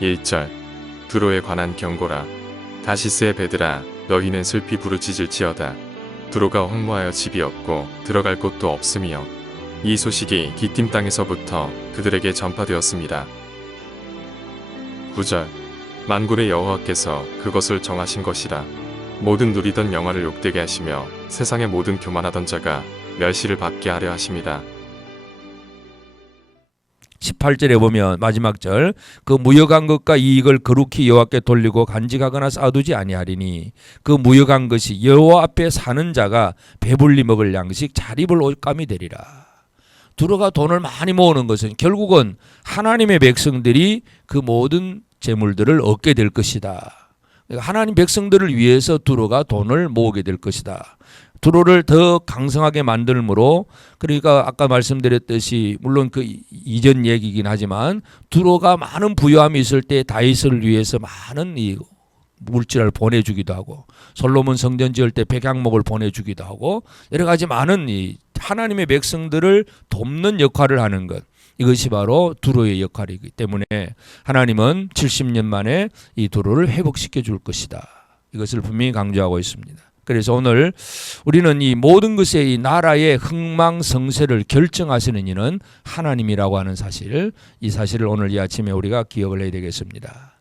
1절 두로에 관한 경고라. 다시스의 배들아 너희는 슬피 부르짖을지어다. 두로가 황무하여 집이 없고 들어갈 곳도 없으며 이 소식이 기띔 땅에서부터 그들에게 전파되었습니다. 9절 만군의 여호와께서 그것을 정하신 것이라. 모든 누리던 영화를 욕되게 하시며 세상의 모든 교만하던 자가 멸시를 받게 하려 하십니다. 18절에 보면 마지막 절, 그 무역한 것과 이익을 거룩히 여호와께 돌리고 간직하거나 쌓아두지 아니하리니 그 무역한 것이 여호와 앞에 사는 자가 배불리 먹을 양식 잘 입을 옷감이 되리라. 두로가 돈을 많이 모으는 것은 결국은 하나님의 백성들이 그 모든 재물들을 얻게 될 것이다. 하나님 백성들을 위해서 두로가 돈을 모으게 될 것이다. 두로를 더 강성하게 만들므로, 그러니까 아까 말씀드렸듯이 물론 그 이전 얘기이긴 하지만 두로가 많은 부유함이 있을 때 다윗을 위해서 많은 이 물질을 보내주기도 하고, 솔로몬 성전 지을 때 백향목을 보내주기도 하고, 여러 가지 많은 이 하나님의 백성들을 돕는 역할을 하는 것, 이것이 바로 두로의 역할이기 때문에 하나님은 70년 만에 이 두로를 회복시켜 줄 것이다. 이것을 분명히 강조하고 있습니다. 그래서 오늘 우리는 이 모든 것의 이 나라의 흥망성쇠를 결정하시는 이는 하나님이라고 하는 사실, 이 사실을 오늘 이 아침에 우리가 기억을 해야 되겠습니다.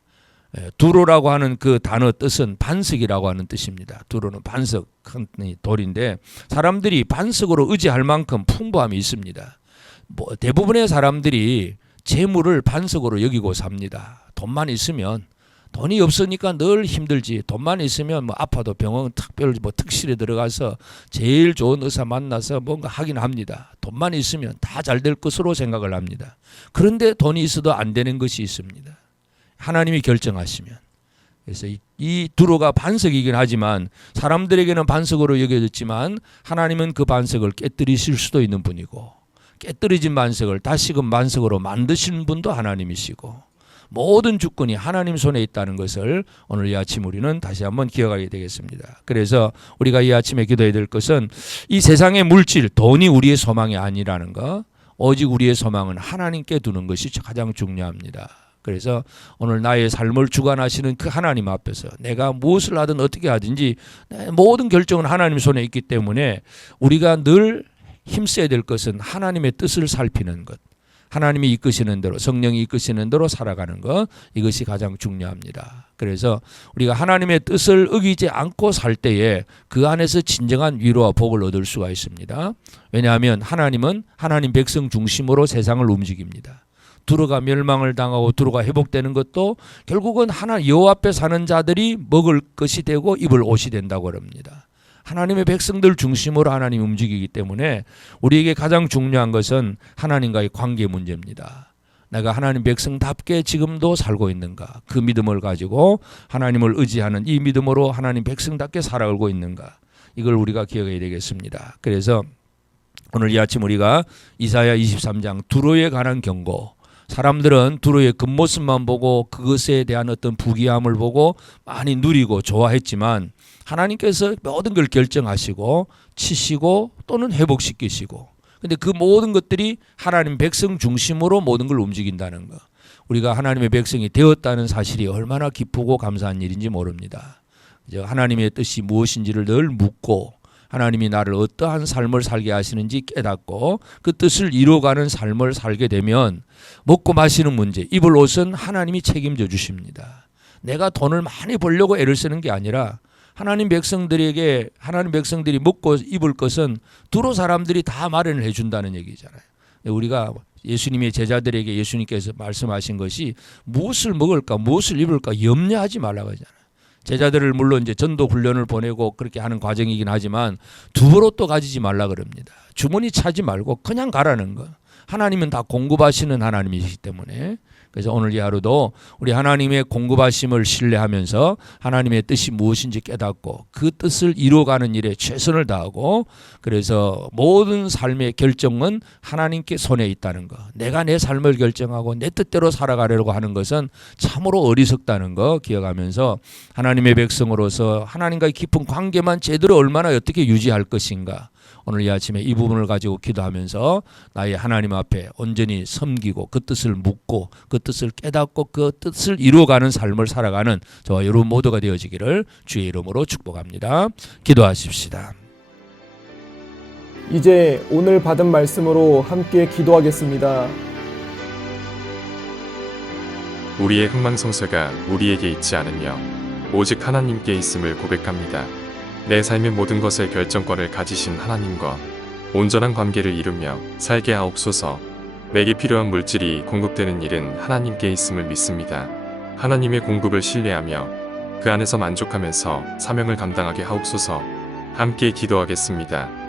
두로라고 하는 그 단어 뜻은 반석이라고 하는 뜻입니다. 두로는 반석, 큰 돌인데 사람들이 반석으로 의지할 만큼 풍부함이 있습니다. 대부분의 사람들이 재물을 반석으로 여기고 삽니다. 돈만 있으면, 돈이 없으니까 늘 힘들지. 돈만 있으면 뭐 아파도 병원 특별 특실에 들어가서 제일 좋은 의사 만나서 뭔가 하긴 합니다. 돈만 있으면 다 잘 될 것으로 생각을 합니다. 그런데 돈이 있어도 안 되는 것이 있습니다. 하나님이 결정하시면. 그래서 이 두로가 반석이긴 하지만 사람들에게는 반석으로 여겨졌지만 하나님은 그 반석을 깨뜨리실 수도 있는 분이고, 깨뜨려진 반석을 다시금 반석으로 만드신 분도 하나님이시고, 모든 주권이 하나님 손에 있다는 것을 오늘 이 아침 우리는 다시 한번 기억하게 되겠습니다. 그래서 우리가 이 아침에 기도해야 될 것은 이 세상의 물질, 돈이 우리의 소망이 아니라는 것, 오직 우리의 소망은 하나님께 두는 것이 가장 중요합니다. 그래서 오늘 나의 삶을 주관하시는 그 하나님 앞에서 내가 무엇을 하든 어떻게 하든지 모든 결정은 하나님 손에 있기 때문에 우리가 늘 힘써야 될 것은 하나님의 뜻을 살피는 것, 하나님이 이끄시는 대로, 성령이 이끄시는 대로 살아가는 것, 이것이 가장 중요합니다. 그래서 우리가 하나님의 뜻을 어기지 않고 살 때에 그 안에서 진정한 위로와 복을 얻을 수가 있습니다. 왜냐하면 하나님은 하나님 백성 중심으로 세상을 움직입니다. 두로가 멸망을 당하고 두로가 회복되는 것도 결국은 여호와 앞에 사는 자들이 먹을 것이 되고 입을 옷이 된다고 합니다. 하나님의 백성들 중심으로 하나님이 움직이기 때문에 우리에게 가장 중요한 것은 하나님과의 관계 문제입니다. 내가 하나님 백성답게 지금도 살고 있는가? 그 믿음을 가지고 하나님을 의지하는 이 믿음으로 하나님 백성답게 살아가고 있는가? 이걸 우리가 기억해야 되겠습니다. 그래서 오늘 이 아침 우리가 이사야 23장 두로에 관한 경고, 사람들은 두로의 겉모습만 보고 그것에 대한 어떤 부귀함을 보고 많이 누리고 좋아했지만 하나님께서 모든 걸 결정하시고 치시고 또는 회복시키시고, 근데 그 모든 것들이 하나님 백성 중심으로 모든 걸 움직인다는 것, 우리가 하나님의 백성이 되었다는 사실이 얼마나 기쁘고 감사한 일인지 모릅니다. 하나님의 뜻이 무엇인지를 늘 묻고 하나님이 나를 어떠한 삶을 살게 하시는지 깨닫고 그 뜻을 이루어가는 삶을 살게 되면 먹고 마시는 문제, 입을 옷은 하나님이 책임져 주십니다. 내가 돈을 많이 벌려고 애를 쓰는 게 아니라 하나님 백성들에게, 하나님 백성들이 먹고 입을 것은 두로 사람들이 다 마련을 해준다는 얘기잖아요. 우리가 예수님의 제자들에게 예수님께서 말씀하신 것이 무엇을 먹을까 무엇을 입을까 염려하지 말라고 하잖아요. 제자들을 물론 이제 전도 훈련을 보내고 그렇게 하는 과정이긴 하지만 두부롯도 가지지 말라 그럽니다. 주머니 차지 말고 그냥 가라는 거. 하나님은 다 공급하시는 하나님이시기 때문에. 그래서 오늘 이 하루도 우리 하나님의 공급하심을 신뢰하면서 하나님의 뜻이 무엇인지 깨닫고 그 뜻을 이루어가는 일에 최선을 다하고, 그래서 모든 삶의 결정은 하나님께 손에 있다는 것, 내가 내 삶을 결정하고 내 뜻대로 살아가려고 하는 것은 참으로 어리석다는 거 기억하면서 하나님의 백성으로서 하나님과의 깊은 관계만 제대로 얼마나 어떻게 유지할 것인가, 오늘 이 아침에 이 부분을 가지고 기도하면서 나의 하나님 앞에 온전히 섬기고 그 뜻을 묻고 그 뜻을 깨닫고 그 뜻을 이루어가는 삶을 살아가는 저와 여러분 모두가 되어지기를 주의 이름으로 축복합니다. 기도하십시다. 이제 오늘 받은 말씀으로 함께 기도하겠습니다. 우리의 흥망성쇠가 우리에게 있지 않으며 오직 하나님께 있음을 고백합니다. 내 삶의 모든 것의 결정권을 가지신 하나님과 온전한 관계를 이루며 살게 하옵소서. 내게 필요한 물질이 공급되는 일은 하나님께 있음을 믿습니다. 하나님의 공급을 신뢰하며 그 안에서 만족하면서 사명을 감당하게 하옵소서. 함께 기도하겠습니다.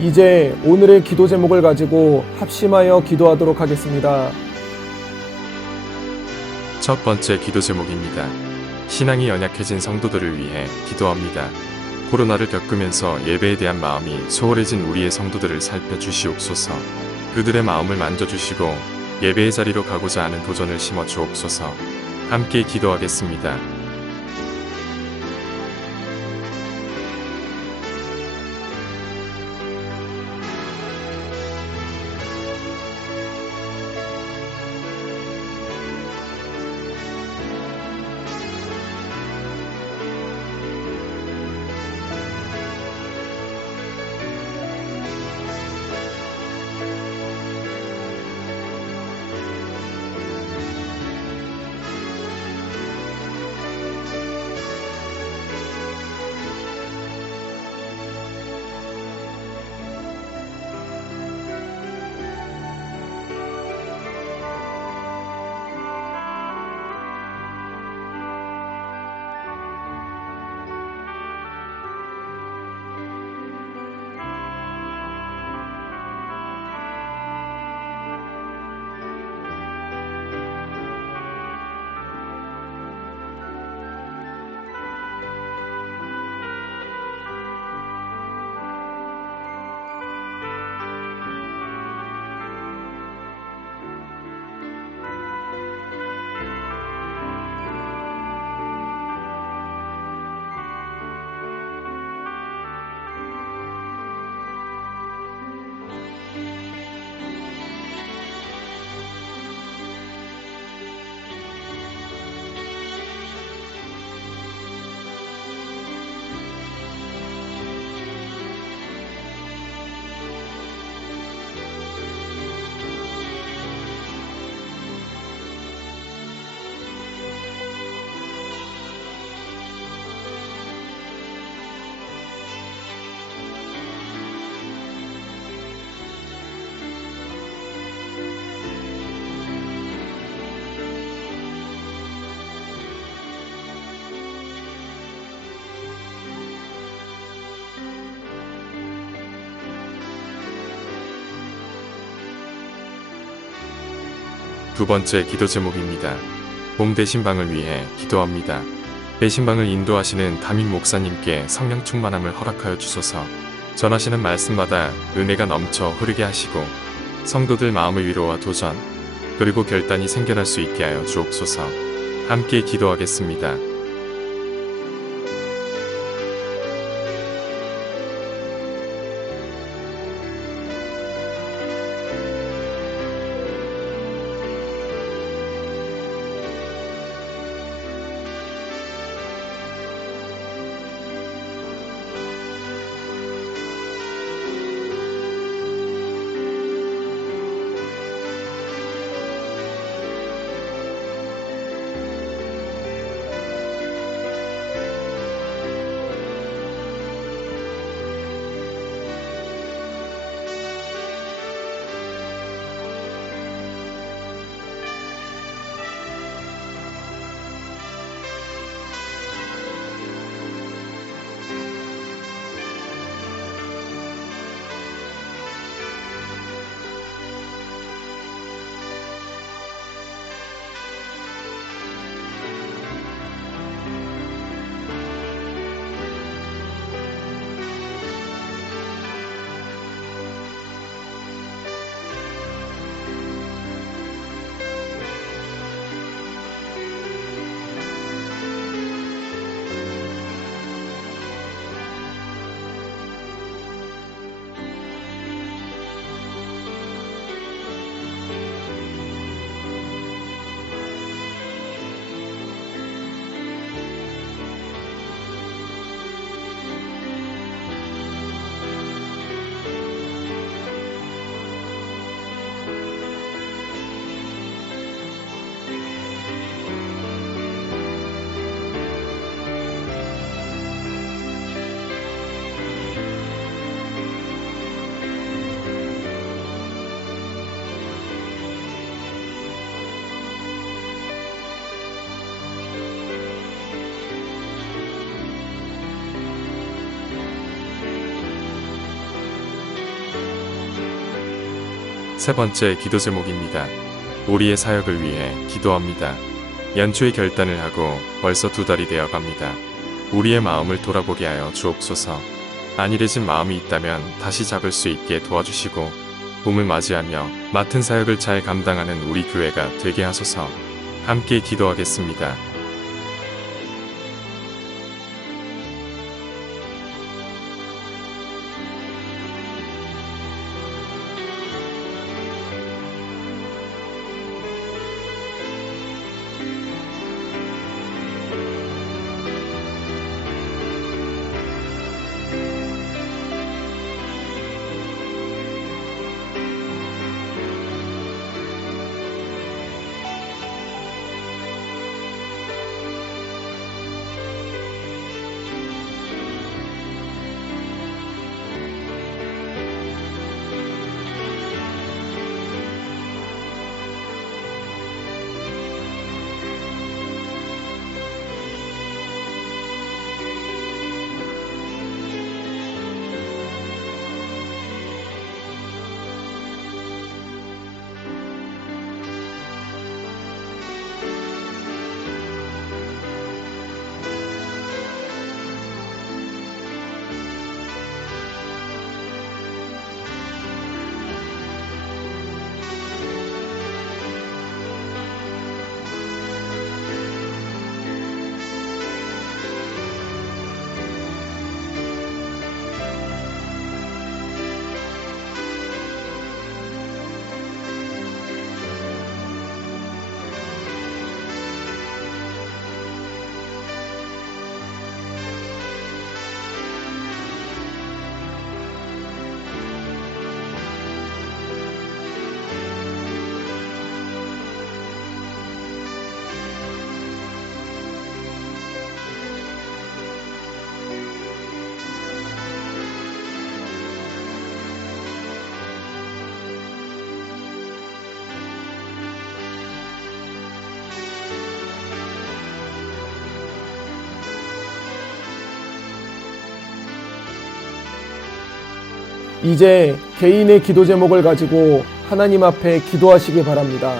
이제 오늘의 기도 제목을 가지고 합심하여 기도하도록 하겠습니다. 첫 번째 기도 제목입니다. 신앙이 연약해진 성도들을 위해 기도합니다. 코로나를 겪으면서 예배에 대한 마음이 소홀해진 우리의 성도들을 살펴주시옵소서. 그들의 마음을 만져주시고 예배의 자리로 가고자 하는 도전을 심어주옵소서. 함께 기도하겠습니다. 두 번째 기도 제목입니다. 봄 대신방을 위해 기도합니다. 대신방을 인도하시는 담임 목사님께 성령 충만함을 허락하여 주소서. 전하시는 말씀마다 은혜가 넘쳐 흐르게 하시고 성도들 마음의 위로와 도전 그리고 결단이 생겨날 수 있게 하여 주옵소서. 함께 기도하겠습니다. 세 번째 기도 제목입니다. 우리의 사역을 위해 기도합니다. 연초에 결단을 하고 벌써 2달이 되어 갑니다. 우리의 마음을 돌아보게 하여 주옵소서. 안일해진 마음이 있다면 다시 잡을 수 있게 도와주시고 봄을 맞이하며 맡은 사역을 잘 감당하는 우리 교회가 되게 하소서. 함께 기도하겠습니다. 이제 개인의 기도 제목을 가지고 하나님 앞에 기도하시기 바랍니다.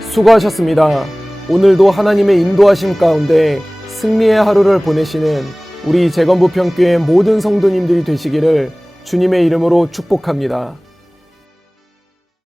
수고하셨습니다. 오늘도 하나님의 인도하심 가운데 승리의 하루를 보내시는 우리 재건부평교회 모든 성도님들이 되시기를 주님의 이름으로 축복합니다.